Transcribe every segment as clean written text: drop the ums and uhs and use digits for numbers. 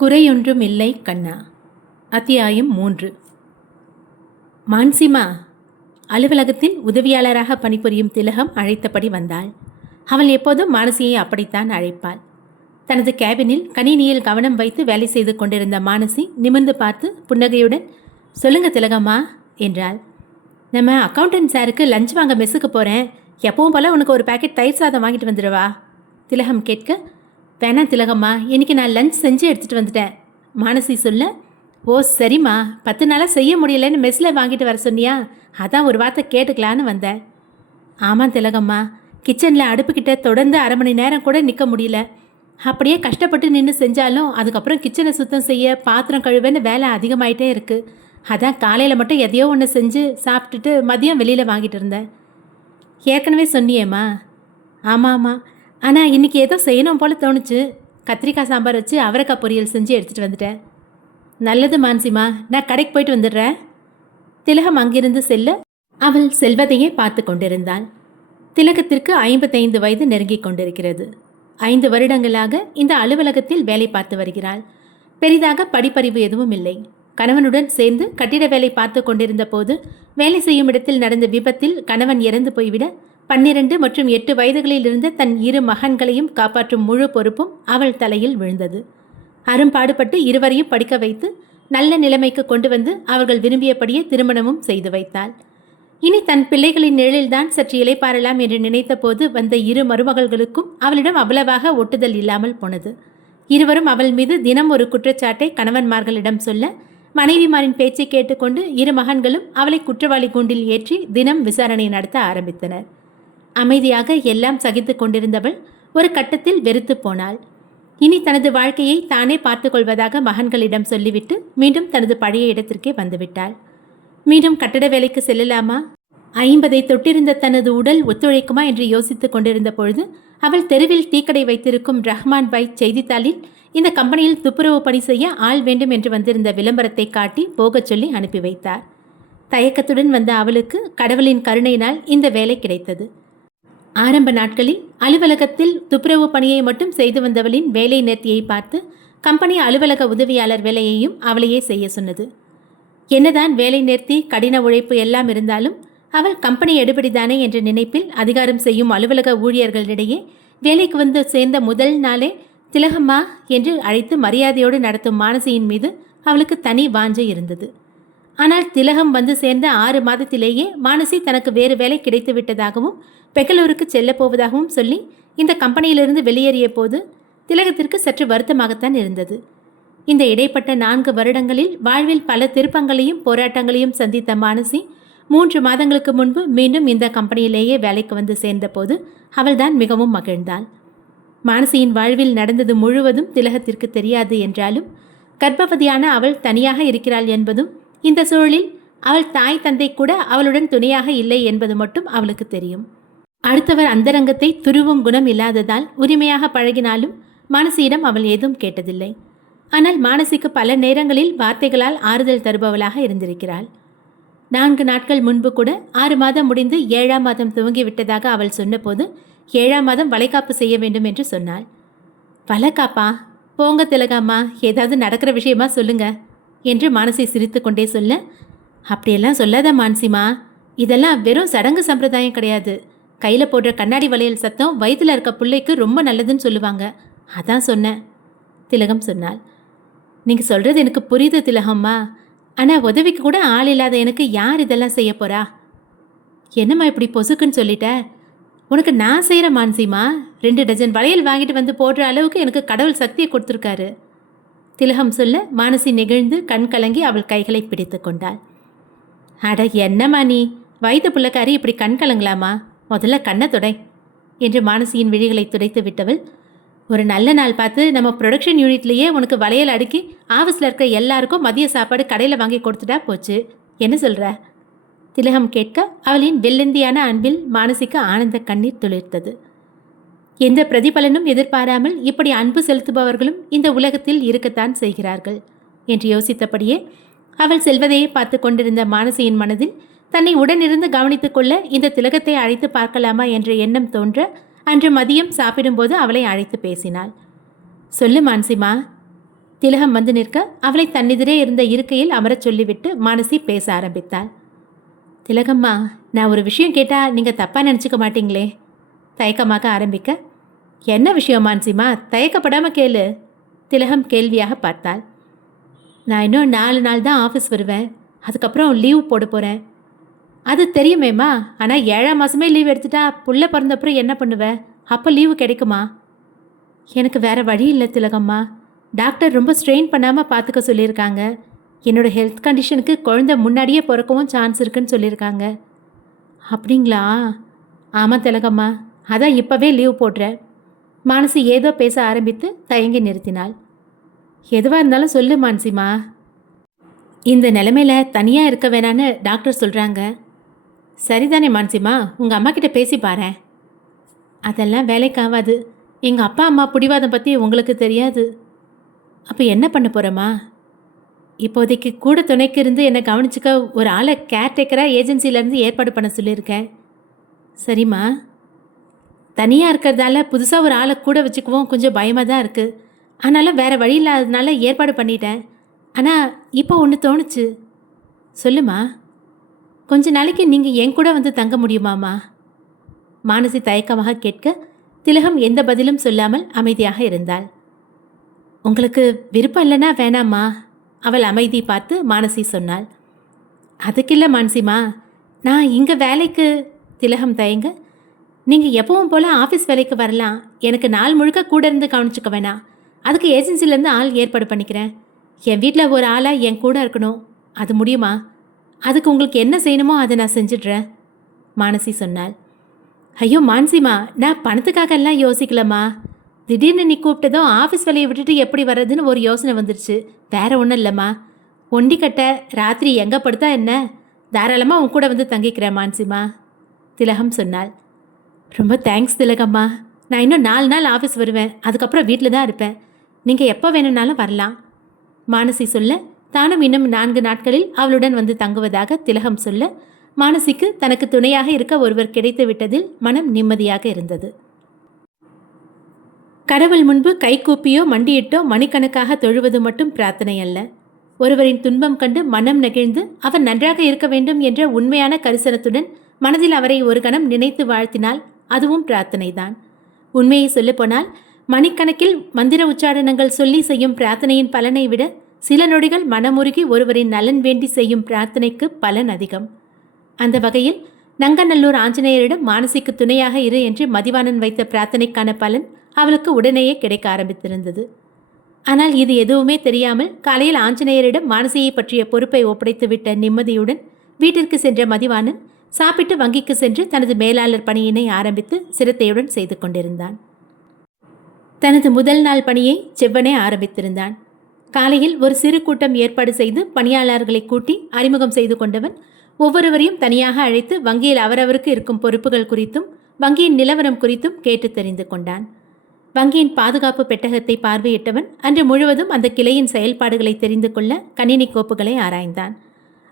குறையொன்றும் இல்லை கண்ணா. அத்தியாயம் 3. மான்சிமா. அலுவலகத்தில் உதவியாளராக பணிபுரியும் திலகம் அழைத்தபடி வந்தாள். அவள் எப்போதும் மானசியை அப்படித்தான் அழைப்பாள். தனது கேபினில் கணினியில் கவனம் வைத்து வேலை செய்து கொண்டிருந்த மானசி நிமிர்ந்து பார்த்து புன்னகையுடன், சொல்லுங்க திலகம்மா என்றாள். நம்ம அக்கௌண்டன்ட் சாருக்கு லஞ்ச் வாங்க மெஸ்ஸுக்கு போகிறேன், எப்பவும் போல உனக்கு ஒரு பேக்கெட் தயிர் சாதம் வாங்கிட்டு வந்துடுவா. திலகம் கேட்க, வேணாம் திலகம்மா, இன்றைக்கி நான் லஞ்ச் செஞ்சு எடுத்துகிட்டு வந்துட்டேன். மானசி சொல்ல, ஓ சரிம்மா, 10 நாளாக செய்ய முடியலன்னு மெஸ்ஸில் வாங்கிட்டு வர சொன்னியா, அதான் ஒரு வார்த்தை கேட்டுக்கலான்னு வந்தேன். ஆமாம் திலகம்மா, கிச்சனில் அடுப்புக்கிட்ட தொடர்ந்து 1/2 மணி நேரம் கூட நிற்க முடியல. அப்படியே கஷ்டப்பட்டு நின்று செஞ்சாலும் அதுக்கப்புறம் கிச்சனை சுத்தம் செய்ய, பாத்திரம் கழுவேன்னு வேலை அதிகமாயிட்டே இருக்குது. அதான் காலையில் மட்டும் எதையோ ஒன்று செஞ்சு சாப்பிட்டுட்டு மதியம் வெளியில் வாங்கிட்டு இருந்தேன். ஏற்கனவே சொன்னியேம்மா. ஆமாம் ஆமாம், ஆனால் இன்றைக்கி ஏதோ செய்யணும் போல் தோணுச்சு. கத்திரிக்காய் சாம்பார் வச்சு அவரைக்காய் பொரியல் செஞ்சு எடுத்துகிட்டு வந்துட்டேன். நல்லது மான்சிமா, நான் கடைக்கு போயிட்டு வந்துடுறேன். திலகம் அங்கிருந்து செல்ல அவள் செல்வதையே பார்த்து கொண்டிருந்தாள். திலகத்திற்கு 55 வயது நெருங்கி கொண்டிருக்கிறது. 5 வருடங்களாக இந்த அலுவலகத்தில் வேலை பார்த்து வருகிறாள். பெரிதாக படிப்பறிவு எதுவும் இல்லை. கணவனுடன் சேர்ந்து கட்டிட வேலை பார்த்து கொண்டிருந்த போது வேலை செய்யும் இடத்தில் நடந்த விபத்தில் கணவன் இறந்து போய்விட 12 மற்றும் 8 வயதுகளில் இருந்த தன் 2 மகன்களையும் காப்பாற்றும் முழு பொறுப்பும் அவள் தலையில் விழுந்தது. அரும்பாடுபட்டு இருவரையும் படிக்க வைத்து நல்ல நிலைமைக்கு கொண்டு வந்து அவர்கள் விரும்பியபடியே திருமணமும் செய்து வைத்தாள். இனி தன் பிள்ளைகளின் நிழலில்தான் சற்று இலைப்பாறலாம் என்று நினைத்த போது வந்த 2 மருமகள்களுக்கும் அவளிடம் அவ்வளவாக ஒட்டுதல் இல்லாமல் போனது. இருவரும் அவள் மீது தினம் ஒரு குற்றச்சாட்டை கணவன்மார்களிடம் சொல்ல, மனைவிமாரின் பேச்சை கேட்டுக்கொண்டு 2 மகன்களும் அவளை குற்றவாளி கூண்டில் ஏற்றி தினம் விசாரணை நடத்த ஆரம்பித்தனர். அமைதியாக எல்லாம் சகித்து கொண்டிருந்தவள் ஒரு கட்டத்தில் வெறுத்து போனாள். இனி தனது வாழ்க்கையை தானே பார்த்து கொள்வதாக மகன்களிடம் சொல்லிவிட்டு மீண்டும் தனது பழைய இடத்திற்கே வந்துவிட்டாள். மீண்டும் கட்டட வேலைக்கு செல்லலாமா? 50 தொட்டிருந்த தனது உடல் ஒத்துழைக்குமா என்று யோசித்துக் கொண்டிருந்த பொழுது அவள் தெருவில் டீக்கடை வைத்திருக்கும் ரஹ்மான் பாய் செய்தித்தாளில் இந்த கம்பெனியில் துப்புரவு பணி செய்ய ஆள் வேண்டும் என்று வந்திருந்த விளம்பரத்தை காட்டி போகச் சொல்லி அனுப்பி வைத்தார். தயக்கத்துடன் வந்த அவளுக்கு கடவுளின் கருணையினால் இந்த வேலை கிடைத்தது. ஆரம்ப நாட்களில் அலுவலகத்தில் துப்புரவு பணியை மட்டும் செய்து வந்தவளின் வேலை நேர்த்தியை பார்த்து கம்பெனி அலுவலக உதவியாளர் வேலையையும் அவளையே செய்ய சொன்னது. என்னதான் வேலை நேர்த்தி, கடின உழைப்பு எல்லாம் இருந்தாலும் அவள் கம்பெனி எடுபடிதானே என்ற நினைப்பில் அதிகாரம் செய்யும் அலுவலக ஊழியர்களிடையே வேலைக்கு வந்து சேர்ந்த முதல் நாளே திலகம்மா என்று அழைத்து மரியாதையோடு நடத்தும் மானசியின் மீது அவளுக்கு தனி வாஞ்சை இருந்தது. ஆனால் திலகம் வந்து சேர்ந்த 6 மாதத்திலேயே மானசி தனக்கு வேறு வேலை கிடைத்து விட்டதாகவும் பெங்களூருக்கு செல்ல போவதாகவும் சொல்லி இந்த கம்பெனியிலிருந்து வெளியேறிய போது திலகத்திற்கு சற்று வருத்தமாகத்தான் இருந்தது. இந்த இடைப்பட்ட 4 வருடங்களில் வாழ்வில் பல திருப்பங்களையும் போராட்டங்களையும் சந்தித்த மானசி 3 மாதங்களுக்கு முன்பு மீண்டும் இந்த கம்பெனியிலேயே வேலைக்கு வந்து சேர்ந்தபோது அவள்தான் மிகவும் மகிழ்ந்தாள். மானசியின் வாழ்வில் நடந்தது முழுவதும் திலகத்திற்கு தெரியாது என்றாலும் கர்ப்பவதியான அவள் தனியாக இருக்கிறாள் என்பதும், இந்த சூழலில் அவள் தாய் தந்தை கூட அவளுடன் துணையாக இல்லை என்பது மட்டும் அவளுக்கு தெரியும். அடுத்தவர் அந்தரங்கத்தை துருவும் குணம் இல்லாததால் உரிமையாக பழகினாலும் மானசியிடம் அவள் ஏதும் கேட்டதில்லை. ஆனால் மானசிக்கு பல நேரங்களில் வார்த்தைகளால் ஆறுதல் தருபவளாக இருந்திருக்கிறாள். 4 நாட்கள் முன்பு கூட 6 மாதம் முடிந்து 7ஆம் மாதம் துவங்கிவிட்டதாக அவள் சொன்னபோது 7ஆம் மாதம் வளைகாப்பு செய்ய வேண்டும் என்று சொன்னாள். வளைகாப்பா? போங்க திலகாம்மா, ஏதாவது நடக்கிற விஷயமா சொல்லுங்க என்று மானசி சிரித்து கொண்டே சொல்ல, அப்படியெல்லாம் சொல்லாத மான்சிமா, இதெல்லாம் வெறும் சடங்கு சம்பிரதாயம் கிடையாது. கையில் போடுற கண்ணாடி வளையல் சத்தம் வயிற்றில் இருக்க பிள்ளைக்கு ரொம்ப நல்லதுன்னு சொல்லுவாங்க, அதான் சொன்னேன். திலகம் சொன்னாள். நீங்கள் சொல்கிறது எனக்கு புரியுது திலகம்மா, ஆனால் உதவிக்கு கூட ஆள் இல்லாத எனக்கு யார் இதெல்லாம் செய்ய போகிறா? என்னம்மா இப்படி பொசுக்குன்னு சொல்லிட்ட? உனக்கு நான் செய்கிற மான்சிமா, 2 டஜன் வளையல் வாங்கிட்டு வந்து போடுற அளவுக்கு எனக்கு கடவுள் சக்தியை கொடுத்துருக்காரு. திலகம் சொல்ல மானசி நெகிழ்ந்து கண் கலங்கி அவள் கைகளை பிடித்து கொண்டாள். அட என்னம்மா நீ, வயது புள்ளக்காரி இப்படி கண் கலங்கலாமா? முதல்ல கண்ணை துடை என்று மானசியின் விழிகளை துடைத்து விட்டவள், ஒரு நல்ல நாள் பார்த்து நம்ம ப்ரொடக்ஷன் யூனிட்லேயே உனக்கு வளையல் அடுக்கி ஆஃபீஸில் இருக்க எல்லாருக்கும் மதிய சாப்பாடு கடையில் வாங்கி கொடுத்துட்டா போச்சு, என்ன சொல்கிற? திலகம் கேட்க அவளின் வெள்ளந்தியான அன்பில் மானசிக்கு ஆனந்த கண்ணீர் துளிர்த்தது. எந்த பிரதிபலனும் எதிர்பாராமல் இப்படி அன்பு செலுத்துபவர்களும் இந்த உலகத்தில் இருக்கத்தான் செய்கிறார்கள் என்று யோசித்தபடியே அவள் செல்வதையே பார்த்து கொண்டிருந்த மானசியின் மனதில் தன்னை உடனிருந்து கவனித்துக் கொள்ள இந்த திலகத்தை அழைத்து பார்க்கலாமா என்ற எண்ணம் தோன்ற அன்று மதியம் சாப்பிடும்போது அவளை அழைத்து பேசினாள். சொல்லு மான்சிமா. திலகம் வந்து நிற்க அவளை தன்னிதிரே இருந்த இருக்கையில் அமரச் சொல்லிவிட்டு மானசி பேச ஆரம்பித்தாள். திலகம்மா, நான் ஒரு விஷயம் கேட்டால் நீங்கள் தப்பாக நினச்சிக்க மாட்டீங்களே? தயக்கமாக ஆரம்பிக்க, என்ன விஷயம் மான்சிமா? தயக்கப்படாமல் கேளு. திலகம் கேள்வியாக பார்த்தாள். நான் இன்னும் 4 நாள் தான் ஆஃபீஸ் வருவேன். அதுக்கப்புறம் லீவ் போட போகிறேன். அது தெரியுமேம்மா. ஆனால் 7ஆம் மாதமே லீவ் எடுத்துட்டா புள்ள பிறந்தப்புறம் என்ன பண்ணுவேன்? அப்போ லீவு கிடைக்குமா? எனக்கு வேறு வழி இல்லை திலகம்மா. டாக்டர் ரொம்ப ஸ்ட்ரெயின் பண்ணாமல் பார்த்துக்க சொல்லியிருக்காங்க. என்னோடய ஹெல்த் கண்டிஷனுக்கு குழந்தை முன்னாடியே பிறக்கவும் சான்ஸ் இருக்குன்னு சொல்லியிருக்காங்க. அப்படிங்களா? ஆமாம் திலகம்மா, அதான் இப்போவே லீவ் போடுறேன். மானசி ஏதோ பேச ஆரம்பித்து தயங்கி நிறுத்தினாள். எதுவாக இருந்தாலும் சொல்லு மானசிமா. இந்த நிலைமையில் தனியாக இருக்க வேணான்னு டாக்டர் சொல்கிறாங்க. சரிதானே மானசிமா, உங்கள் அம்மா கிட்ட பேசி பாரேன். அதெல்லாம் வேலைக்காகாது. எங்கள் அப்பா அம்மா பிடிவாதம் பற்றி உங்களுக்கு தெரியாது. அப்போ என்ன பண்ண போகிறேம்மா? இப்போதைக்கு கூட துணைக்கு இருந்து என்னை கவனிச்சுக்க ஒரு ஆளை கேர்டேக்கராக ஏஜென்சிலேருந்து ஏற்பாடு பண்ண சொல்லியிருக்கேன். சரிம்மா. தனியாக இருக்கிறதால புதுசாக ஒரு ஆளை கூட வச்சுக்குவோம் கொஞ்சம் பயமாக தான் இருக்குது. ஆனாலும் வேறு வழி இல்லாததுனால ஏற்பாடு பண்ணிட்டேன். ஆனால் இப்போ ஒன்று தோணுச்சு. சொல்லுமா. கொஞ்ச நாளைக்கு நீங்கள் என் கூட வந்து தங்க முடியுமாம்மா? மானசி தயக்கமாக கேட்க திலகம் எந்த பதிலும் சொல்லாமல் அமைதியாக இருந்தாள். உங்களுக்கு விருப்பம் இல்லைன்னா வேணாம்மா. அவள் அமைதி பார்த்து மானசி சொன்னாள். அதுக்கில்லை மானசிமா, நான் இங்கே வேலைக்கு. திலகம் தயங்க, நீங்கள் எப்பவும் போல் ஆஃபீஸ் வேலைக்கு வரலாம். எனக்கு நாள் முழுக்க கூட இருந்து கவனிச்சுக்க வேணாம். அதுக்கு ஏஜென்சிலேருந்து ஆள் ஏற்பாடு பண்ணிக்கிறேன். என் வீட்டில் ஒரு ஆளாக என் கூட இருக்கணும். அது முடியுமா? அதுக்கு உங்களுக்கு என்ன செய்யணுமோ அதை நான் செஞ்சிடுறேன். மானசி சொன்னாள். ஐயோ மானசிமா, நான் பணத்துக்காக எல்லாம் யோசிக்கலம்மா. திடீர்னு நீ கூப்பிட்டதும் ஆஃபீஸ் வேலையை விட்டுட்டு எப்படி வர்றதுன்னு ஒரு யோசனை வந்துருச்சு. வேற ஒன்றும் இல்லைம்மா. ஒண்டி கட்ட ராத்திரி எங்கே படுத்தா என்ன? தாராளமாக உன் கூட வந்து தங்கிக்கிறேன் மானசிமா. திலகம் சொன்னாள். ரொம்ப தேங்க்ஸ் திலகம்மா. நான் இன்னும் 4 நாள் ஆஃபீஸ் வருவேன். அதுக்கப்புறம் வீட்டில் தான் இருப்பேன். நீங்கள் எப்போ வேணும்னாலும் வரலாம். மானசி சொல்ல தானும் இன்னும் 4 நாட்களில் அவளுடன் வந்து தங்குவதாக திலகம் சொல்ல மானசிக்கு தனக்கு துணையாக இருக்க ஒருவர் கிடைத்து விட்டதில் மனம் நிம்மதியாக இருந்தது. கடவுள் முன்பு கைகூப்பியோ மண்டியிட்டோ மணிக்கணக்காக தொழுவது மட்டும் பிரார்த்தனை அல்ல. ஒருவரின் துன்பம் கண்டு மனம் நெகிழ்ந்து அவர் நன்றாக இருக்க வேண்டும் என்ற உண்மையான கரிசனத்துடன் மனதில் அவரை ஒரு கணம் நினைத்து வாழ்த்தினால் அதுவும் பிரார்த்தனைதான். உண்மையை சொல்லப்போனால் மணிக்கணக்கில் மந்திர உச்சாரணங்கள் சொல்லி செய்யும் பிரார்த்தனையின் பலனை விட சில நொடிகள் மனமுருகி ஒருவரின் நலன் வேண்டி செய்யும் பிரார்த்தனைக்கு பலன் அதிகம். அந்த வகையில் நங்கநல்லூர் ஆஞ்சநேயரிடம் மானசிக்கு துணையாக இரு என்று மதிவாணன் வைத்த பிரார்த்தனைக்கான பலன் அவளுக்கு உடனேயே கிடைக்க ஆரம்பித்திருந்தது. ஆனால் இது எதுவுமே தெரியாமல் காலையில் ஆஞ்சநேயரிடம் மானசியை பற்றிய பொறுப்பை ஒப்படைத்துவிட்ட நிம்மதியுடன் வீட்டிற்கு சென்ற மதிவாணன் சாப்பிட்டு வங்கிக்கு சென்று தனது மேலாளர் பணியினை ஆரம்பித்து சிரத்தையுடன் செய்து கொண்டிருந்தான். தனது முதல் நாள் பணியை செவ்வனே ஆரம்பித்திருந்தான். காலையில் ஒரு சிறு கூட்டம் ஏற்பாடு செய்து பணியாளர்களை கூட்டி அறிமுகம் செய்து கொண்டவன் ஒவ்வொருவரையும் தனியாக அழைத்து வங்கியில் அவரவருக்கு இருக்கும் பொறுப்புகள் குறித்தும் வங்கியின் நிலவரம் குறித்தும் கேட்டு தெரிந்து கொண்டான். வங்கியின் பாதுகாப்பு பெட்டகத்தை பார்வையிட்டவன் அன்று முழுவதும் அந்த கிளையின் செயல்பாடுகளை தெரிந்து கொள்ள கணினி கோப்புகளை ஆராய்ந்தான்.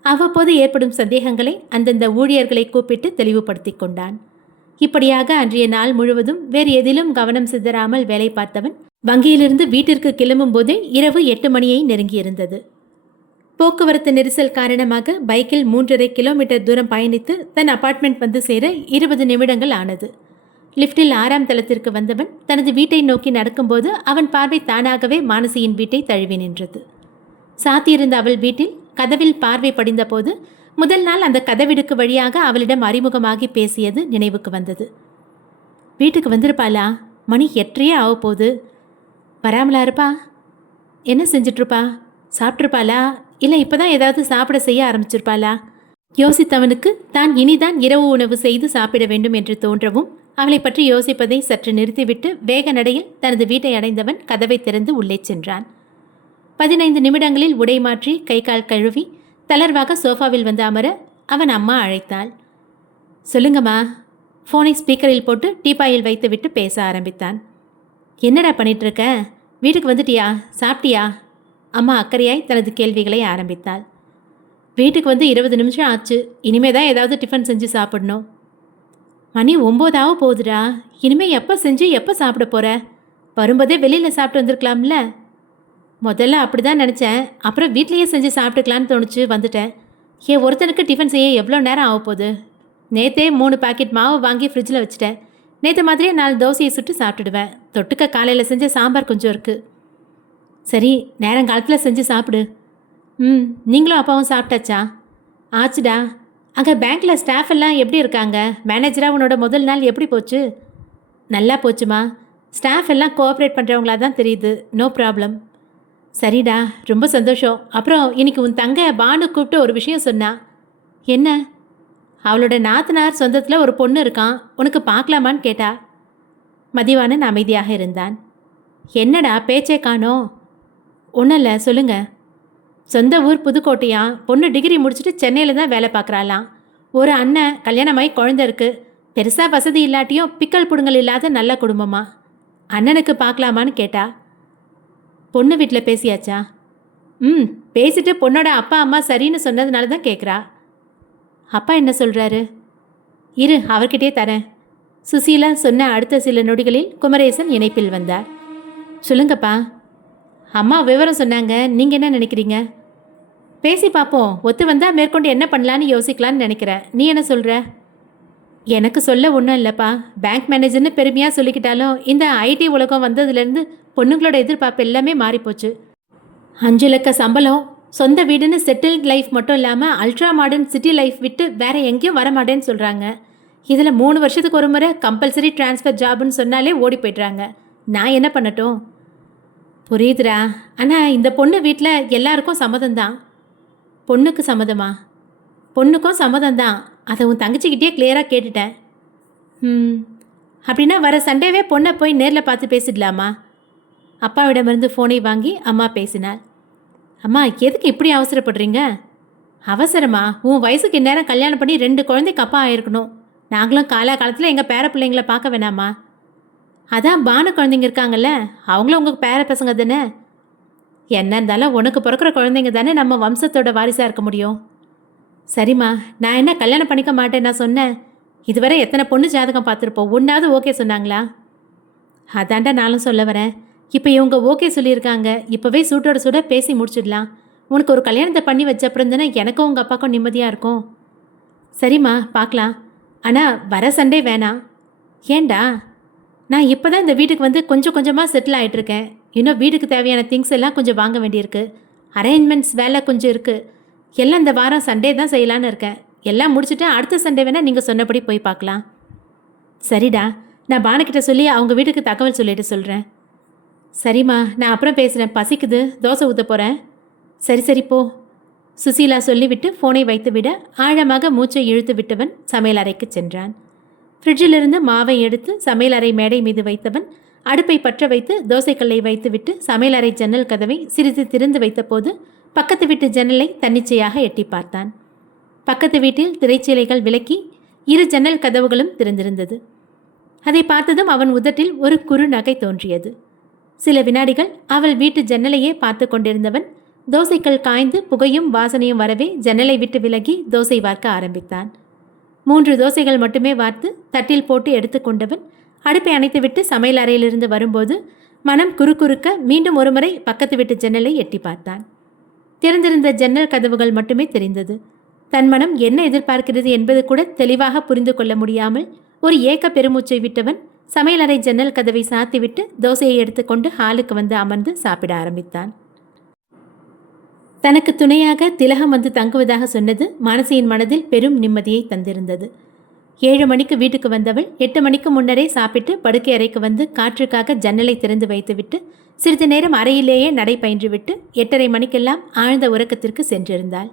அவ்வப்போது ஏற்படும் சந்தேகங்களை அந்தந்த ஊழியர்களை கூப்பிட்டு தெளிவுபடுத்தி கொண்டான். இப்படியாக அன்றைய நாள் முழுவதும் வேறு எதிலும் கவனம் சிதறாமல் வேலை பார்த்தவன் வங்கியிலிருந்து வீட்டிற்கு கிளம்பும் போதே இரவு 8 மணியை நெருங்கியிருந்தது. போக்குவரத்து நெரிசல் காரணமாக பைக்கில் 3.5 கிலோமீட்டர் தூரம் பயணித்து தன் அபார்ட்மெண்ட் வந்து சேர 20 நிமிடங்கள் ஆனது. லிப்டில் 6ஆம் தளத்திற்கு வந்தவன் தனது வீட்டை நோக்கி நடக்கும்போது அவன் பார்வை தானாகவே மானசியின் வீட்டை தழுவி நின்றது. சாத்தியிருந்த அவள் வீட்டில் கதவில் பார்வை படிந்த போது முதல் நாள் அந்த கதவிடுக்கு வழியாக அவளிடம் அறிமுகமாகி பேசியது நினைவுக்கு வந்தது. வீட்டுக்கு வந்திருப்பாளா? மணி 8:30 ஆகப்போகுது. வராமலா இருப்பா? என்ன செஞ்சிட்ருப்பா? சாப்பிட்ருப்பாளா? இல்லை இப்போதான் ஏதாவது சாப்பிட செய்ய ஆரம்பிச்சிருப்பாளா? யோசித்தவனுக்கு தான் இனிதான் இரவு உணவு செய்து சாப்பிட வேண்டும் என்று தோன்றவும் அவளை பற்றி யோசிப்பதை சற்று நிறுத்திவிட்டு வேக நடையில் தனது வீட்டை அடைந்தவன் கதவை திறந்து உள்ளே சென்றான். 15 நிமிடங்களில் உடை மாற்றி கை கால் கழுவி தளர்வாக சோஃபாவில் வந்து அமர அவன் அம்மா அழைத்தாள். சொல்லுங்கம்மா. ஃபோனை ஸ்பீக்கரில் போட்டு டீப்பாயில் வைத்துவிட்டு பேச ஆரம்பித்தான். என்னடா பண்ணிகிட்ருக்க? வீட்டுக்கு வந்துட்டியா? சாப்பிட்டியா? அம்மா அக்கறையாய் தனது கேள்விகளை ஆரம்பித்தாள். வீட்டுக்கு வந்து 20 நிமிஷம் ஆச்சு. இனிமே தான் ஏதாவது டிஃபன் செஞ்சு சாப்பிடணும். மணி 9 போகுதுடா. இனிமேல் எப்போ செஞ்சு எப்போ சாப்பிட போகிற? வரும்போதே வெளியில் சாப்பிட்டு வந்திருக்கலாம்ல. முதல்ல அப்படி தான் நினச்சேன். அப்புறம் வீட்லேயே செஞ்சு சாப்பிட்டுக்கலான்னு தோணுச்சு, வந்துட்டேன். என் ஒருத்தனுக்கு டிஃபன் செய்ய எவ்வளோ நேரம் ஆக போகுது? நேற்றே 3 பாக்கெட் மாவு வாங்கி ஃப்ரிட்ஜில் வச்சுட்டேன். நேற்று மாதிரியே 4 தோசையை சுட்டு சாப்பிட்டுடுவேன். தொட்டுக்க காலையில் செஞ்ச சாம்பார் கொஞ்சம் இருக்குது. சரி, நேரங்காலத்தில் செஞ்சு சாப்பிடு. நீங்களும் அப்பாவும் சாப்பிட்டாச்சா? ஆச்சுடா. அங்கே பேங்க்கில் ஸ்டாஃப் எல்லாம் எப்படி இருக்காங்க? மேனேஜராக உன்னோட முதல் நாள் எப்படி போச்சு? நல்லா போச்சுமா. ஸ்டாஃப் எல்லாம் கோஆப்ரேட் பண்ணுறவங்களா தான் தெரியுது. No problem. சரிடா, ரொம்ப சந்தோஷம். அப்புறம் இன்னைக்கு உன் தங்க பானு கூப்பிட்டு ஒரு விஷயம் சொன்னா. என்ன? அவளோட நாத்தனார் சொந்தத்தில் ஒரு பொண்ணு இருக்கான், உனக்கு பார்க்கலாமான்னு கேட்டா. மதிவாணன் அமைதியாக இருந்தான். என்னடா பேச்சே காணோம்? ஒன்றும் இல்லை, சொல்லுங்க. சொந்த ஊர் புதுக்கோட்டையா, பொண்ணு டிகிரி முடிச்சுட்டு சென்னையில் தான் வேலை பார்க்குறாளாம். ஒரு அண்ணன் கல்யாணமாகி குழந்தை இருக்குது. பெருசாக வசதி இல்லாட்டியும் பிக்கல் புடுங்கல் இல்லாத நல்ல குடும்பமா. அண்ணனுக்கு பார்க்கலாமான்னு கேட்டா. பொண்ணு வீட்டில் பேசியாச்சா? பேசிட்டு பொண்ணோட அப்பா அம்மா சரின்னு சொன்னதுனால தான் கேட்குறா. அப்பா என்ன சொல்கிறாரு? இரு, அவர்கிட்டே தரேன். சுசீலா சொன்ன அடுத்த சில நொடிகளில் குமரேசன் இணைப்பில் வந்தார். சொல்லுங்கப்பா. அம்மா விவரம் சொன்னாங்க, நீங்கள் என்ன நினைக்கிறீங்க? பேசி பார்ப்போம். ஒத்து வந்தால் மேற்கொண்டு என்ன பண்ணலான்னு யோசிக்கலான்னு நினைக்கிறேன். நீ என்ன சொல்கிற? எனக்கு சொல்ல ஒன்றும் இல்லைப்பா. பேங்க் மேனேஜர்னு பெருமையாக சொல்லிக்கிட்டாலும் இந்த ஐடி உலகம் வந்ததுலேருந்து பொண்ணுங்களோட எதிர்பார்ப்பு எல்லாமே மாறிப்போச்சு. 5 லட்ச சம்பளம், சொந்த வீடுன்னு செட்டில்ட் லைஃப் மட்டும் இல்லாமல் அல்ட்ரா மாடர்ன் சிட்டி லைஃப் விட்டு வேறு எங்கேயும் வரமாட்டேன்னு சொல்கிறாங்க. இதில் 3 வருஷத்துக்கு ஒரு முறை கம்பல்சரி டிரான்ஸ்ஃபர் ஜாப்னு சொன்னாலே ஓடி போய்ட்றாங்க. நான் என்ன பண்ணட்டும்? புரியுதுடா. ஆனால் இந்த பொண்ணு வீட்டில் எல்லாருக்கும் சம்மதம்தான். பொண்ணுக்கு சம்மதமா? பொண்ணுக்கும் சம்மதம்தான். அதை உன் தங்கச்சிக்கிட்டே கிளியராக கேட்டுட்டேன். அப்படின்னா வர சண்டேவே பொண்ணை போய் நேரில் பார்த்து பேசிடலாமா? அப்பாவிடமிருந்து ஃபோனை வாங்கி அம்மா பேசினாள். அம்மா, எதுக்கு இப்படி அவசரப்படுறீங்க? அவசரமா? உன் வயசுக்கு இந்நேரம் கல்யாணம் பண்ணி 2 குழந்தைக்கு அப்பா ஆயிருக்கணும். நாங்களும் காலத்தில் எங்கள் பேர பிள்ளைங்களை பார்க்க வேணாமா? அதான் பானு குழந்தைங்க இருக்காங்கல்ல, அவங்களும் உங்கள் பேர பசங்க தானே. என்ன இருந்தாலும் உனக்கு பிறக்கிற குழந்தைங்க தானே நம்ம வம்சத்தோட வாரிசாக இருக்க முடியும். சரிம்மா, நான் என்ன கல்யாணம் பண்ணிக்க மாட்டேன் நான் சொன்னேன்? இதுவரை எத்தனை பொண்ணு ஜாதகம் பார்த்துருப்போம், ஒன்றாவது ஓகே சொன்னாங்களா? அதாண்டா நானும் சொல்ல வரேன். இப்போ இவங்க ஓகே சொல்லியிருக்காங்க. இப்போவே சூட்டோட சூட பேசி முடிச்சிடலாம். உனக்கு ஒரு கல்யாணத்தை பண்ணி வச்ச அப்புறம் தானே எனக்கும் உங்கள் அப்பாவுக்கும் நிம்மதியாக இருக்கும். சரிம்மா, பார்க்கலாம். ஆனால் வர சண்டே வேணாம். ஏண்டா? நான் இப்போ தான் இந்த வீட்டுக்கு வந்து கொஞ்சம் கொஞ்சமாக செட்டில் ஆகிட்டுருக்கேன். இன்னும் வீட்டுக்கு தேவையான திங்ஸ் எல்லாம் கொஞ்சம் வாங்க வேண்டியிருக்கு. அரேஞ்ச்மெண்ட்ஸ் வேலை கொஞ்சம் இருக்குது. எல்லாம் இந்த வாரம் சண்டே தான் செய்யலான்னு இருக்கேன். எல்லாம் முடிச்சுட்டு அடுத்த சண்டே வேணால் நீங்கள் சொன்னபடி போய் பார்க்கலாம். சரிடா, நான் பானுக்கிட்ட சொல்லி அவங்க வீட்டுக்கு தகவல் சொல்லிட்டு சொல்கிறேன். சரிம்மா, நான் அப்புறம் பேசுகிறேன். பசிக்குது, தோசை ஊற்ற போகிறேன். சரி போ. சுசீலா சொல்லிவிட்டு ஃபோனை வைத்துவிட ஆழமாக மூச்சை இழுத்து விட்டவன் சமையல் அறைக்கு சென்றான். ஃப்ரிட்ஜிலிருந்து மாவை எடுத்து சமையலறை மேடை மீது வைத்தவன் அடுப்பை பற்ற வைத்து தோசைக்கல்லை வைத்துவிட்டு சமையலறை ஜன்னல் கதவை சிறிது திறந்து வைத்தபோது பக்கத்து வீட்டு ஜன்னலை தன்னிச்சையாக எட்டி பார்த்தான். பக்கத்து வீட்டில் திரைச்சீலைகள் விலக்கி 2 ஜன்னல் கதவுகளும் திறந்திருந்தது. அதை பார்த்ததும் அவன் உதட்டில் ஒரு குறு நகை தோன்றியது. சில வினாடிகள் அவள் வீட்டு ஜன்னலையே பார்த்து கொண்டிருந்தவன் தோசைக்கல் காய்ந்து புகையும் வாசனையும் வரவே ஜன்னலை விட்டு விலகி தோசை வார்க்க ஆரம்பித்தான். 3 தோசைகள் மட்டுமே வார்த்து தட்டில் போட்டு எடுத்து கொண்டவன் அடுப்பை அணைத்துவிட்டு சமையல் அறையிலிருந்து வரும்போது மனம் குறுகுறுக்க மீண்டும் ஒருமுறை பக்கத்து வீட்டு ஜன்னலை எட்டி பார்த்தான். திறந்திருந்த ஜன்னல் கதவுகள் மட்டுமே தெரிந்தது. தன் மனம் என்ன எதிர்பார்க்கிறது என்பது கூட தெளிவாக புரிந்து கொள்ள முடியாமல் ஒரு ஏக்க பெருமூச்சை விட்டவன் சமையலறை ஜன்னல் கதவை சாத்திவிட்டு தோசையை எடுத்துக்கொண்டு ஹாலுக்கு வந்து அமர்ந்து சாப்பிட ஆரம்பித்தான். தனக்கு துணையாக திலகம் வந்து தங்குவதாக சொன்னது மானசியின் மனதில் பெரும் நிம்மதியை தந்திருந்தது. 7 மணிக்கு வீட்டுக்கு வந்தவள் 8 மணிக்கு முன்னரே சாப்பிட்டு படுக்கை அறைக்கு வந்து காற்றுக்காக ஜன்னலை திறந்து வைத்துவிட்டு சிறிது நேரம் அறையிலேயே நடை பயின்றுவிட்டு 8:30 மணிக்கெல்லாம் ஆழ்ந்த உறக்கத்திற்கு சென்றிருந்தாள்.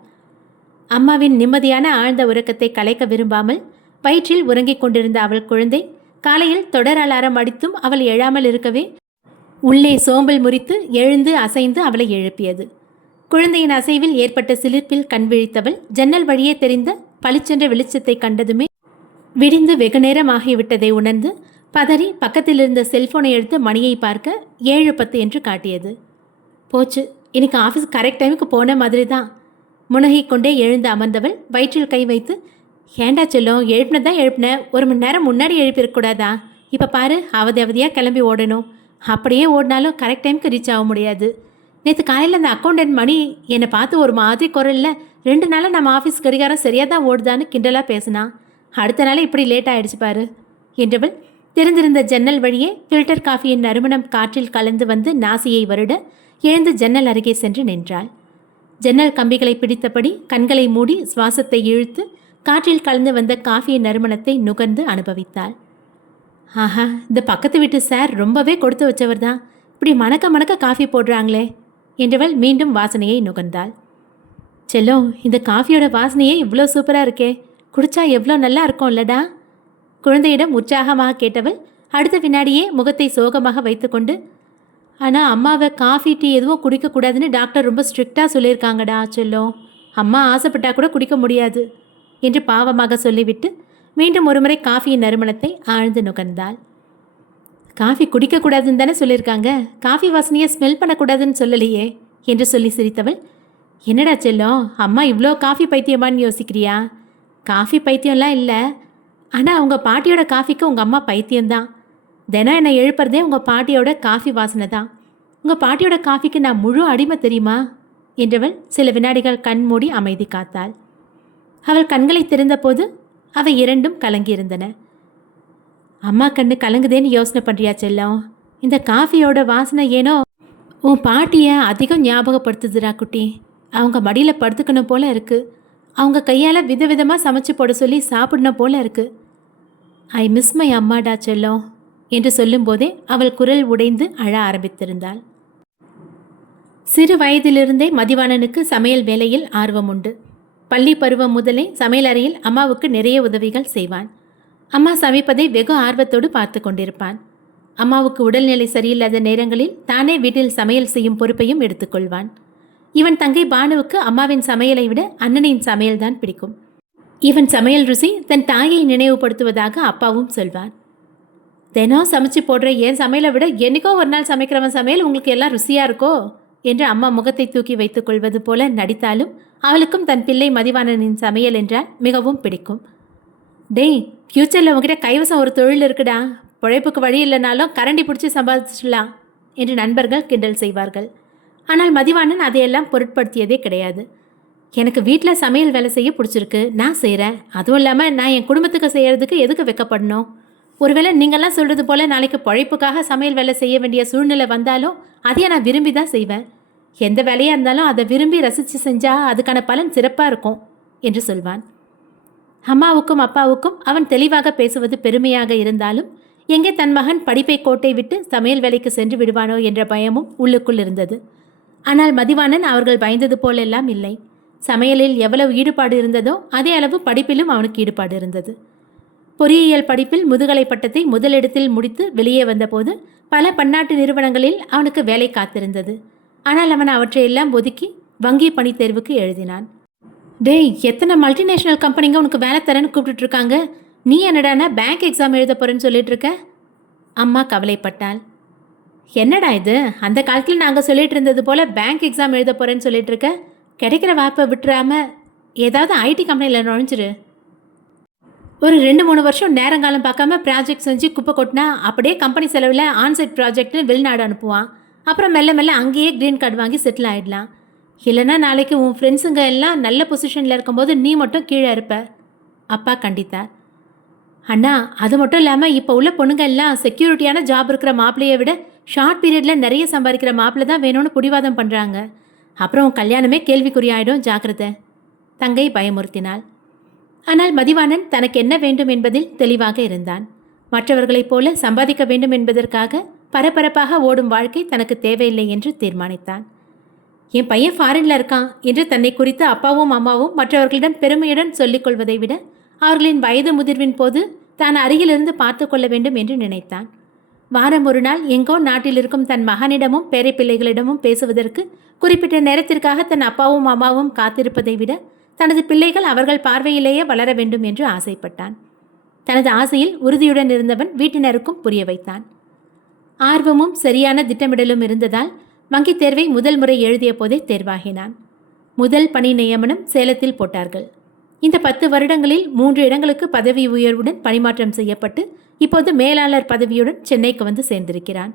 அம்மாவின் நிம்மதியான ஆழ்ந்த உறக்கத்தை கலைக்க விரும்பாமல் வயிற்றில் உறங்கிக் கொண்டிருந்த அவள் குழந்தை காலையில் தொடர் அலாரம் அடித்தும் அவள் எழாமல் இருக்கவே உள்ளே சோம்பல் முறித்து எழுந்து அசைந்து அவளை எழுப்பியது. குழந்தையின் அசைவில் ஏற்பட்ட சிலிர்ப்பில் கண் விழித்தவள் ஜன்னல் வழியே தெரிந்த பளிச்சென்ற வெளிச்சத்தை கண்டதுமே விடிந்து வெகுநேரம் ஆகிவிட்டதை உணர்ந்து பதறி பக்கத்தில் இருந்த செல்போனை எடுத்து மணியை பார்க்க 7:10 என்று காட்டியது. போச்சு, இன்னைக்கு ஆஃபீஸ் கரெக்ட் டைமுக்கு போன மாதிரி தான். முனகிக் கொண்டே எழுந்து அமர்ந்தவள் வயிற்றில் கை வைத்து, ஏண்டா செல்லும், எழுப்பினதான் எழுப்பின, 1 மணி நேரம் முன்னாடி எழுப்பியிருக்கூடாதா? இப்போ பாரு, அவதியாக கிளம்பி ஓடணும். அப்படியே ஓடினாலும் கரெக்ட் டைமுக்கு ரீச் ஆக முடியாது. நேற்று காலையில் அந்த அக்கௌண்டன்ட் மணி என்னை பார்த்து ஒரு மாதிரி குரல்ல 2 நாளாக நம்ம ஆஃபீஸ் கடிகாரம் சரியாக தான் ஓடுதான்னு கிண்டலாக பேசினான். அடுத்த நாள் இப்படி லேட் ஆயிடுச்சு பாரு என்றவள் திறந்திருந்த ஜன்னல் வழியே ஃபில்டர் காஃபியின் நறுமணம் காற்றில் கலந்து வந்து நாசியை வருட எழுந்து ஜன்னல் அருகே சென்று நின்றாள். ஜன்னல் கம்பிகளை பிடித்தபடி கண்களை மூடி சுவாசத்தை இழுத்து காற்றில் கலந்து வந்த காஃபியின் நறுமணத்தை நுகர்ந்து அனுபவித்தாள். ஆஹா, இந்த பக்கத்து வீட்டு சார் ரொம்பவே கொடுத்து வச்சவர் தான், இப்படி மணக்க மணக்க காஃபி போடுறாங்களே என்றவள் மீண்டும் வாசனையை நுகர்ந்தாள். செல்லம், இந்த காஃபியோட வாசனையே இவ்வளோ சூப்பராக இருக்கே, குடிச்சா எவ்வளோ நல்லா இருக்கும் இல்லடா? குழந்தையிடம் உற்சாகமாக கேட்டவள் அடுத்த வினாடியே முகத்தை சோகமாக வைத்துக்கொண்டு, ஆனால் அம்மாவை காஃபி டீ எதுவும் குடிக்கக்கூடாதுன்னு டாக்டர் ரொம்ப ஸ்ட்ரிக்டாக சொல்லியிருக்காங்கடா செல்லம், அம்மா ஆசைப்பட்டா கூட குடிக்க முடியாது என்று பாவமாக சொல்லிவிட்டு மீண்டும் ஒருமுறை காஃபியின் நறுமணத்தை ஆழ்ந்து நுகர்ந்தாள். காஃபி குடிக்கக்கூடாதுன்னு தானே சொல்லியிருக்காங்க, காஃபி வாசனையை ஸ்மெல் பண்ணக்கூடாதுன்னு சொல்லலையே என்று சொல்லி சிரித்தவள், என்னடா செல்லம், அம்மா இவ்வளோ காஃபி பைத்தியமான்னு யோசிக்கிறியா? காஃபி பைத்தியம்லாம் இல்லை, ஆனால் உங்கள் பாட்டியோட காஃபிக்கு உங்கள் அம்மா பைத்தியம்தான். தினம் என்னை எழுப்புறதே உங்கள் பாட்டியோட காஃபி வாசனை தான். உங்கள் பாட்டியோட காஃபிக்கு நான் முழு அடிமை தெரியுமா என்றவள் சில வினாடிகள் கண் மூடி அமைதி காத்தாள். அவள் கண்களை திறந்தபோது அவை இரண்டும் கலங்கியிருந்தன. அம்மா கண்ணு கலங்குதேன்னு யோசனை பண்ணுறியா செல்லம்? இந்த காஃபியோட வாசனை ஏனோ உன் பாட்டியை அதிகம் ஞாபகப்படுத்துதுடா குட்டி. அவங்க மடியில் படுத்துக்கணும் போல இருக்குது, அவங்க கையால் விதவிதமாக சமைச்சு போட சொல்லி சாப்பிடணும் போல இருக்குது. ஐ மிஸ் மை அம்மாடா செல்லம் என்று சொல்லும்போதே அவள் குரல் உடைந்து அழ ஆரம்பித்திருந்தாள். சிறு வயதிலிருந்தே மதிவாணனுக்கு சமையல் வேலையில் ஆர்வம் உண்டு. பள்ளி பருவம் முதலே சமையலறையில் அம்மாவுக்கு நிறைய உதவிகள் செய்வான். அம்மா சமைப்பதை வெகு ஆர்வத்தோடு பார்த்து கொண்டிருப்பான். அம்மாவுக்கு உடல்நிலை சரியில்லாத நேரங்களில் தானே வீட்டில் சமையல் செய்யும் பொறுப்பையும் எடுத்துக்கொள்வான். இவன் தங்கை பானுவுக்கு அம்மாவின் சமையலை விட அண்ணனின் சமையல்தான் பிடிக்கும். இவன் சமையல் ருசி தன் தாயை நினைவுபடுத்துவதாக அப்பாவும் சொல்வான். தினம் சமைச்சு போடுற என் சமையலை விட என்னைக்கோ ஒரு நாள் சமைக்கிறவன் சமையல் உங்களுக்கு எல்லாம் ருசியாக இருக்கோ என்று அம்மா முகத்தை தூக்கி வைத்துக் கொள்வது போல நடித்தாலும் அவளுக்கும் தன் பிள்ளை மதிவாணனின் சமையல் என்றால் மிகவும் பிடிக்கும். டேய், ஃப்யூச்சரில் உங்ககிட்ட கைவசம் ஒரு தொழில் இருக்குடா, பிழைப்புக்கு வழி இல்லைனாலும் கரண்டி பிடிச்சி சம்பாதிச்சிடலாம் என்று நண்பர்கள் கிண்டல் செய்வார்கள். ஆனால் மதிவாணன் அதையெல்லாம் பொருட்படுத்தியதே கிடையாது. எனக்கு வீட்டில் சமையல் வேலை செய்ய பிடிச்சிருக்கு, நான் செய்கிறேன். அதுவும் இல்லாமல் நான் என் குடும்பத்துக்கு செய்கிறதுக்கு எதுக்கு வைக்கப்படணும்? ஒருவேளை நீங்கள்லாம் சொல்கிறது போல் நாளைக்கு பிழைப்புக்காக சமையல் வேலை செய்ய வேண்டிய சூழ்நிலை வந்தாலும் அதையே நான் விரும்பி தான் செய்வேன். எந்த வேலையாக இருந்தாலும் அதை விரும்பி ரசித்து செஞ்சால் அதுக்கான பலன் சிறப்பாக இருக்கும் என்று சொல்வான். அம்மாவுக்கும் அப்பாவுக்கும் அவன் தெளிவாக பேசுவது பெருமையாக இருந்தாலும் எங்கே தன் மகன் படிப்பை கோட்டை விட்டு சமையல் வேலைக்கு சென்று விடுவானோ என்ற பயமும் உள்ளுக்குள் இருந்தது. ஆனால் மதிவாணன் அவர்கள் பயந்தது போலெல்லாம் இல்லை. சமையலில் எவ்வளவு ஈடுபாடு இருந்ததோ அதே அளவு படிப்பிலும் அவனுக்கு ஈடுபாடு இருந்தது. பொறியியல் படிப்பில் முதுகலை பட்டத்தை முதலிடத்தில் முடித்து வெளியே வந்தபோது பல பன்னாட்டு நிறுவனங்களில் அவனுக்கு வேலை காத்திருந்தது. ஆனால் அவன் அவற்றையெல்லாம் ஒதுக்கி வங்கி பணி தேர்வுக்கு எழுதினான். டேய், எத்தனை மல்டிநேஷ்னல் கம்பெனிங்க உனக்கு வேலை தரேன்னு கூப்பிட்டுருக்காங்க, நீ என்னடானா பேங்க் எக்ஸாம் எழுத போகிறேன்னு சொல்லிட்டு இருக்க? அம்மா கவலைப்பட்டாள். என்னடா இது, அந்த காலத்தில் நாங்கள் சொல்லிட்டு இருந்தது போல் பேங்க் எக்ஸாம் எழுத போகிறேன்னு சொல்லிட்டு இருக்க? கிடைக்கிற வாய்ப்பை விட்டுறாம ஏதாவது ஐடி கம்பெனியில் நுழைஞ்சிரு. ஒரு 2-3 வருஷம் நேரங்காலம் பார்க்காம ப்ராஜெக்ட் செஞ்சு குப்பை கொட்டினா அப்படியே கம்பெனி செலவில் ஆன்சைட் ப்ராஜெக்ட்னு வெளிநாடு அனுப்புவான். அப்புறம் மெல்ல மெல்ல அங்கேயே க்ரீன் கார்டு வாங்கி செட்டில் ஆகிடலாம். இல்லைனா நாளைக்கு உன் ஃப்ரெண்ட்ஸுங்க எல்லாம் நல்ல பொசிஷனில் இருக்கும்போது நீ மட்டும் கீழே இருப்ப. அப்பா கண்டித்தார். அண்ணா, அது மட்டும் இல்லாமல் இப்போ உள்ள பொண்ணுங்க எல்லாம் செக்யூரிட்டியான ஜாப் இருக்கிற மாப்பிள்ளையை விட ஷார்ட் பீரியடில் நிறைய சம்பாதிக்கிற மாப்பிள்ளை தான் வேணும்னு பிடிவாதம் பண்ணுறாங்க. அப்புறம் கல்யாணமே கேள்விக்குறியாயிடும், ஜாக்கிரதை, தங்கை பயமுறுத்தினாள். ஆனால் மதிவாணன் தனக்கு என்ன வேண்டும் என்பதில் தெளிவாக இருந்தான். மற்றவர்களைப் போல சம்பாதிக்க வேண்டும் என்பதற்காக பரபரப்பாக ஓடும் வாழ்க்கை தனக்கு தேவையில்லை என்று தீர்மானித்தான். என் பையன் ஃபாரின்ல இருக்கான் என்று தன்னை குறித்து அப்பாவும் அம்மாவும் மற்றவர்களிடம் பெருமையுடன் சொல்லிக் கொள்வதை விட அவர்களின் வயது முதிர்வின் போது தான் அருகிலிருந்து பார்த்து கொள்ள வேண்டும் என்று நினைத்தான். வாரம் ஒரு நாள் எங்கோ நாட்டில் இருக்கும் தன் மகனிடமும் பேரை பிள்ளைகளிடமும் பேசுவதற்கு குறிப்பிட்ட நேரத்திற்காக தன் அப்பாவும் அம்மாவும் காத்திருப்பதை விட தனது பிள்ளைகள் அவர்கள் பார்வையிலேயே வளர வேண்டும் என்று ஆசைப்பட்டான். தனது ஆசையில் உறுதியுடன் இருந்தவன் வீட்டினருக்கும் புரிய வைத்தான். ஆர்வமும் சரியான திட்டமிடலும் இருந்ததால் வங்கித் தேர்வை முதல் முறை எழுதிய போதே தேர்வாகினான். முதல் பணி நியமனம் சேலத்தில் போட்டார்கள். இந்த 10 வருடங்களில் 3 இடங்களுக்கு பதவி உயர்வுடன் பணிமாற்றம் செய்யப்பட்டு இப்போது மேலாளர் பதவியுடன் சென்னைக்கு வந்து சேர்ந்திருக்கிறான்.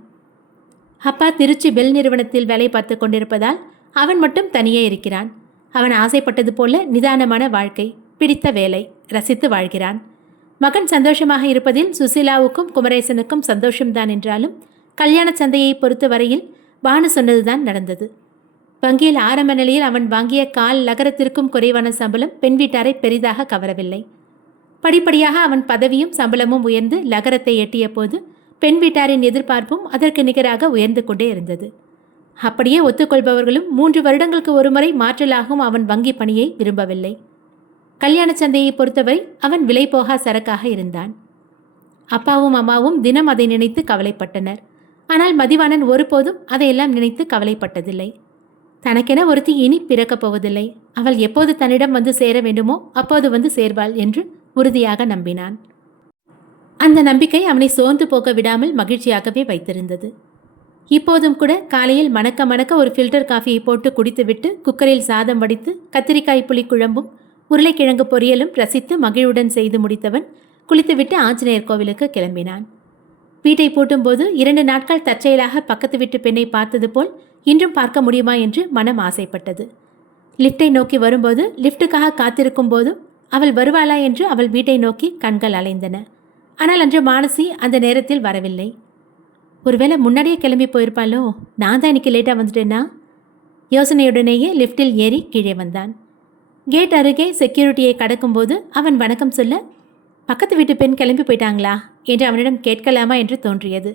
அப்பா திருச்சி பெல் நிறுவனத்தில் வேலை பார்த்து கொண்டிருப்பதால் அவன் மட்டும் தனியே இருக்கிறான். அவன் ஆசைப்பட்டது போல நிதானமான வாழ்க்கை, பிடித்த வேலை, ரசித்து வாழ்கிறான். மகன் சந்தோஷமாக இருப்பதில் சுசீலாவுக்கும் குமரேசனுக்கும் சந்தோஷம்தான் என்றாலும் கல்யாண சந்தையை பொறுத்த வரையில் பானு சொன்னதுதான் நடந்தது. வங்கியில் ஆரம்ப நிலையில் அவன் வாங்கிய கால் லகரத்திற்கும் குறைவான சம்பளம் பெண் வீட்டாரை பெரிதாக கவரவில்லை. படிப்படியாக அவன் பதவியும் சம்பளமும் உயர்ந்து லகரத்தை எட்டிய போது பெண் வீட்டாரின் எதிர்பார்ப்பும் அதற்கு நிகராக உயர்ந்து கொண்டே இருந்தது. அப்படியே ஒத்துக்கொள்பவர்களும் 3 வருடங்களுக்கு ஒருமுறை மாற்றலாகும் அவன் வங்கி பணியை விரும்பவில்லை. கல்யாண சந்தையை பொறுத்தவரை அவன் விலை போகா சரக்காக இருந்தான். அப்பாவும் அம்மாவும் தினம் அதை நினைத்து கவலைப்பட்டனர். ஆனால் மதிவாணன் ஒருபோதும் அதையெல்லாம் நினைத்து கவலைப்பட்டதில்லை. தனக்கென ஒருத்தி இனி பிறக்கப் போவதில்லை, அவள் எப்போது தன்னிடம் வந்து சேர வேண்டுமோ அப்போது வந்து சேர்வாள் என்று உறுதியாக நம்பினான். அந்த நம்பிக்கை அவனை சோர்ந்து போக விடாமல் மகிழ்ச்சியாகவே வைத்திருந்தது. இப்போதும் கூட காலையில் மணக்க மணக்க ஒரு ஃபில்டர் காஃபியை போட்டு குடித்துவிட்டு குக்கரில் சாதம் வடித்து கத்திரிக்காய் புளி குழம்பும் உருளைக்கிழங்கு பொரியலும் ரசித்து மகிழ்வுடன் செய்து முடித்தவன் குளித்துவிட்டு ஆஞ்சநேயர் கோவிலுக்கு கிளம்பினான். வீட்டை பூட்டும்போது 2 நாட்கள் தற்செயலாக பக்கத்து வீட்டு பெண்ணை பார்த்தது போல் இன்றும் பார்க்க முடியுமா என்று மனம் ஆசைப்பட்டது. லிஃப்டை நோக்கி வரும்போது லிஃப்ட்டுக்காக காத்திருக்கும் போதும் அவள் வருவாளா என்று அவள் வீட்டை நோக்கி கண்கள் அலைந்தன. ஆனால் அன்று மானசி அந்த நேரத்தில் வரவில்லை. ஒருவேளை முன்னாடியே கிளம்பி போயிருப்பாளோ? நான் தான் இன்னைக்கு லேட்டாக வந்துட்டேன்னா? யோசனையுடனேயே லிஃப்டில் ஏறி கீழே வந்தான். கேட் அருகே செக்யூரிட்டியை கடக்கும்போது அவன் வணக்கம் சொல்ல, பக்கத்து வீட்டு பெண் கிளம்பி போயிட்டாங்களா என்று அவனிடம் கேட்கலாமா என்று தோன்றியது.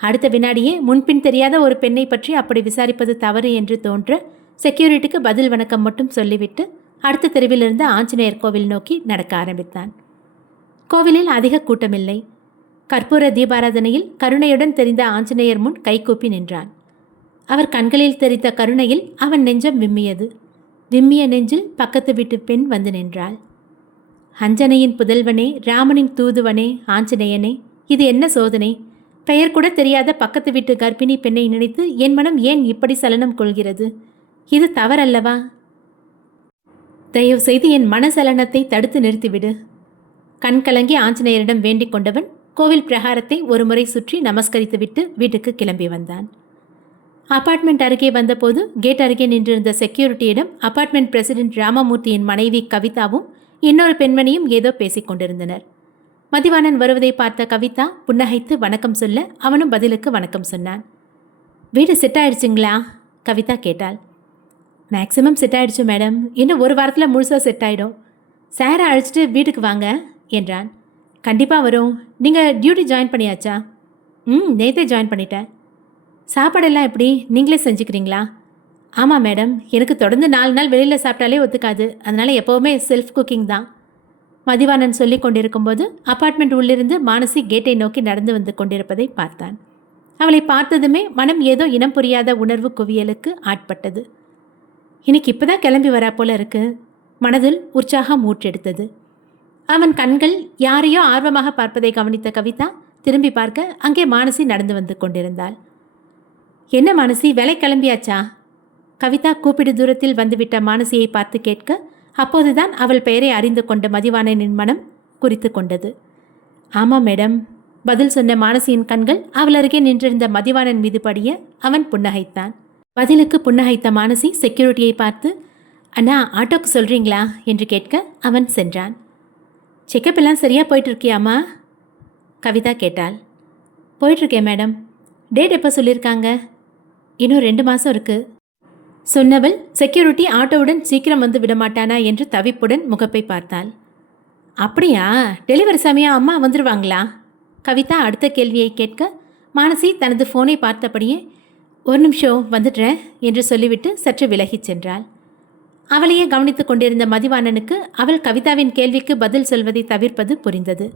அடுத்த வினாடியே முன்பின் தெரியாத ஒரு பெண்ணை பற்றி அப்படி விசாரிப்பது தவறு என்று தோன்ற செக்யூரிட்டிக்கு பதில் வணக்கம் மட்டும் சொல்லிவிட்டு அடுத்த தெருவிலிருந்து ஆஞ்சநேயர் கோவில் நோக்கி நடக்க ஆரம்பித்தான். கோவிலில் அதிக கூட்டமில்லை. கற்பூர தீபாராதனையில் கருணையுடன் தெரிந்த ஆஞ்சநேயர் முன் கைகூப்பி நின்றான். அவர் கண்களில் தெரிந்த கருணையில் அவன் நெஞ்சம் விம்மியது. விம்மிய நெஞ்சில் பக்கத்து வீட்டு பெண் வந்து நின்றாள். அஞ்சனையின் புதல்வனே, ராமனின் தூதுவனே, ஆஞ்சநேயனே, இது என்ன சோதனை? பெயர் கூட தெரியாத பக்கத்து வீட்டு கர்ப்பிணி பெண்ணை நினைத்து என் மனம் ஏன் இப்படி சலனம் கொள்கிறது? இது தவறல்லவா? தயவு செய்து என் மனசலனத்தை தடுத்து நிறுத்திவிடு. கண் கலங்கி ஆஞ்சநேயரிடம் வேண்டிக் கொண்டவன் கோவில் பிரகாரத்தை ஒருமுறை சுற்றி நமஸ்கரித்துவிட்டு வீட்டுக்கு கிளம்பி வந்தான். அபார்ட்மெண்ட் அருகே வந்தபோது கேட் அருகே நின்றிருந்த செக்யூரிட்டியிடம் அபார்ட்மெண்ட் பிரசிடென்ட் ராமமூர்த்தியின் மனைவி கவிதாவும் இன்னொரு பெண்மணியும் ஏதோ பேசிக் கொண்டிருந்தனர். மதிவாணன் வருவதை பார்த்த கவிதா புன்னகைத்து வணக்கம் சொல்ல அவனும் பதிலுக்கு வணக்கம் சொன்னான். வீடு செட் ஆயிடுச்சுங்களா? கவிதா கேட்டாள். மேக்ஸிமம் செட் ஆயிடுச்சு மேடம், இன்னும் 1 வாரத்தில் முழுசாக செட் ஆகிடும். சாரை அழைச்சிட்டு வீட்டுக்கு வாங்க என்றான். கண்டிப்பாக வரும். நீங்கள் டியூட்டி ஜாயின் பண்ணியாச்சா? நேற்றே ஜாயின் பண்ணிட்டேன். சாப்பாடெல்லாம் எப்படி, நீங்களே செஞ்சுக்கிறீங்களா? ஆமாம் மேடம், எனக்கு தொடர்ந்து 4 நாள் வெளியில் சாப்பிட்டாலே ஒத்துக்காது, அதனால் எப்போவுமே செல்ஃப் குக்கிங் தான். மதிவாணன் சொல்லி கொண்டிருக்கும்போது அபார்ட்மெண்ட் உள்ளிருந்து மானசி கேட்டை நோக்கி நடந்து வந்து கொண்டிருப்பதை பார்த்தான். அவளை பார்த்ததுமே மனம் ஏதோ இனம் புரியாத உணர்வு குவியலுக்கு ஆட்பட்டது. இன்னைக்கு இப்போதான் கிளம்பி வரா போல இருக்கு. மனதில் உற்சாகம் ஊற்றெடுத்தது. அவன் கண்கள் யாரையோ ஆர்வமாக பார்ப்பதை கவனித்த கவிதா திரும்பி பார்க்க அங்கே மானசி நடந்து வந்து கொண்டிருந்தாள். என்ன மானசி, வேலை கிளம்பியாச்சா? கவிதா கூப்பிடு தூரத்தில் வந்துவிட்ட மானசியை பார்த்து கேட்க அப்போதுதான் அவள் பெயரை அறிந்து கொண்ட மதிவாணனின் மனம் குறித்து கொண்டது. ஆமாம் மேடம், பதில் சொன்ன மானசியின் கண்கள் அவள் அருகே நின்றிருந்த மதிவாணன் மீது படிய அவன் புன்னகைத்தான். பதிலுக்கு புன்னகைத்த மானசி செக்யூரிட்டியை பார்த்து, அண்ணா ஆட்டோக்கு சொல்கிறீங்களா என்று கேட்க அவன் சென்றான். செக்கப் எல்லாம் சரியாக போயிட்டுருக்கியாம்மா? கவிதா கேட்டாள். போயிட்டுருக்கேன் மேடம். டேட் எப்போ சொல்லியிருக்காங்க? இன்னும் 2 மாதம் இருக்குது சொன்னவள் செக்யூரிட்டி ஆட்டோவுடன் சீக்கிரம் வந்து விடமாட்டானா என்று தவிப்புடன் முகப்பை பார்த்தாள். அப்படியா, டெலிவரி சமயம் அம்மா வந்துடுவாங்களா? கவிதா அடுத்த கேள்வியை கேட்க மானசி தனது ஃபோனை பார்த்தபடியே 1 நிமிஷம் வந்துடுறேன் என்று சொல்லிவிட்டு சற்று விலகிச் சென்றாள். அவளையே கவனித்து கொண்டிருந்த மதிவாணனுக்கு அவள் கவிதாவின் கேள்விக்கு பதில் சொல்வதை தவிர்ப்பது புரிந்தது.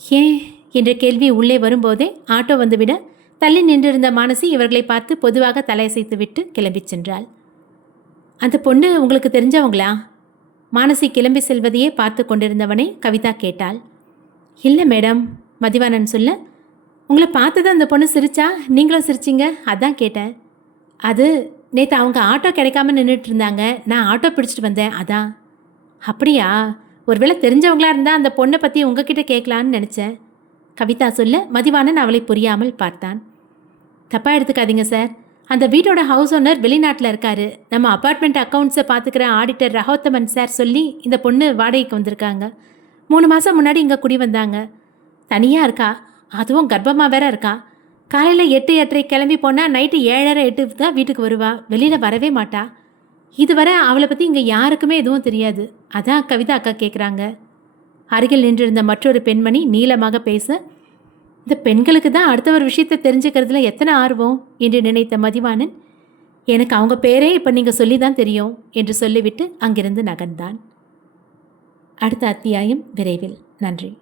ஏன் என்ற கேள்வி உள்ளே வரும்போதே ஆட்டோ வந்துவிட தள்ளி நின்றிருந்த மானசி இவர்களை பார்த்து பொதுவாக தலையசைத்துவிட்டு கிளம்பி சென்றாள். அந்த பொண்ணு உங்களுக்கு தெரிஞ்சவங்களா? மானசி கிளம்பி செல்வதையே பார்த்து கொண்டிருந்தவனை கவிதா கேட்டாள். இல்லை மேடம், மதிவாணன் சொல்ல, உங்களை பார்த்ததான் அந்த பொண்ணு சிரிச்சா, நீங்களும் சிரிச்சிங்க, அதான் கேட்டேன். அது நேற்று அவங்க ஆட்டோ கிடைக்காம நின்றுட்டு இருந்தாங்க, நான் ஆட்டோ பிடிச்சிட்டு வந்தேன், அதான். அப்படியா, ஒருவேளை தெரிஞ்சவங்களா இருந்தால் அந்த பொண்ணை பற்றி உங்ககிட்ட கேட்கலான்னு நினச்சேன். கவிதா சொல்ல மதிவாணன் அவளை புரியாமல் பார்த்தான். தப்பாக எடுத்துக்காதீங்க சார். அந்த வீட்டோட ஹவுஸ் ஓனர் வெளிநாட்டில் இருக்காரு. நம்ம அப்பார்ட்மெண்ட் அக்கௌண்ட்ஸை பார்த்துக்கிற ஆடிட்டர் ரகோத்தமன் சார் சொல்லி இந்த பொண்ணு வாடகைக்கு வந்திருக்காங்க. 3 மாதம் முன்னாடி இங்கே குடி வந்தாங்க. தனியாக இருக்கா, அதுவும் கர்ப்பமாக வேற இருக்கா. காலையில் 8 8:30 கிளம்பி போனால் நைட்டு 7:30 8 தான் வீட்டுக்கு வருவா. வெளியில் வரவே மாட்டா. இதுவரை அவளை பற்றி இங்கே யாருக்குமே எதுவும் தெரியாது. அதான் கவிதா அக்கா கேட்குறாங்க. அருகில் நின்றிருந்த மற்றொரு பெண்மணி நீளமாக பேச, இந்த பெண்களுக்கு தான் அடுத்தவர் விஷயத்தை தெரிஞ்சுக்கிறதுல எத்தனை ஆர்வம் என்று நினைத்த மதிவாணன், எனக்கு அவங்க பேரே இப்போ நீங்கள் சொல்லி தான் தெரியும் என்று சொல்லிவிட்டு அங்கிருந்து நகர்ந்தான். அடுத்த அத்தியாயம் விரைவில். நன்றி.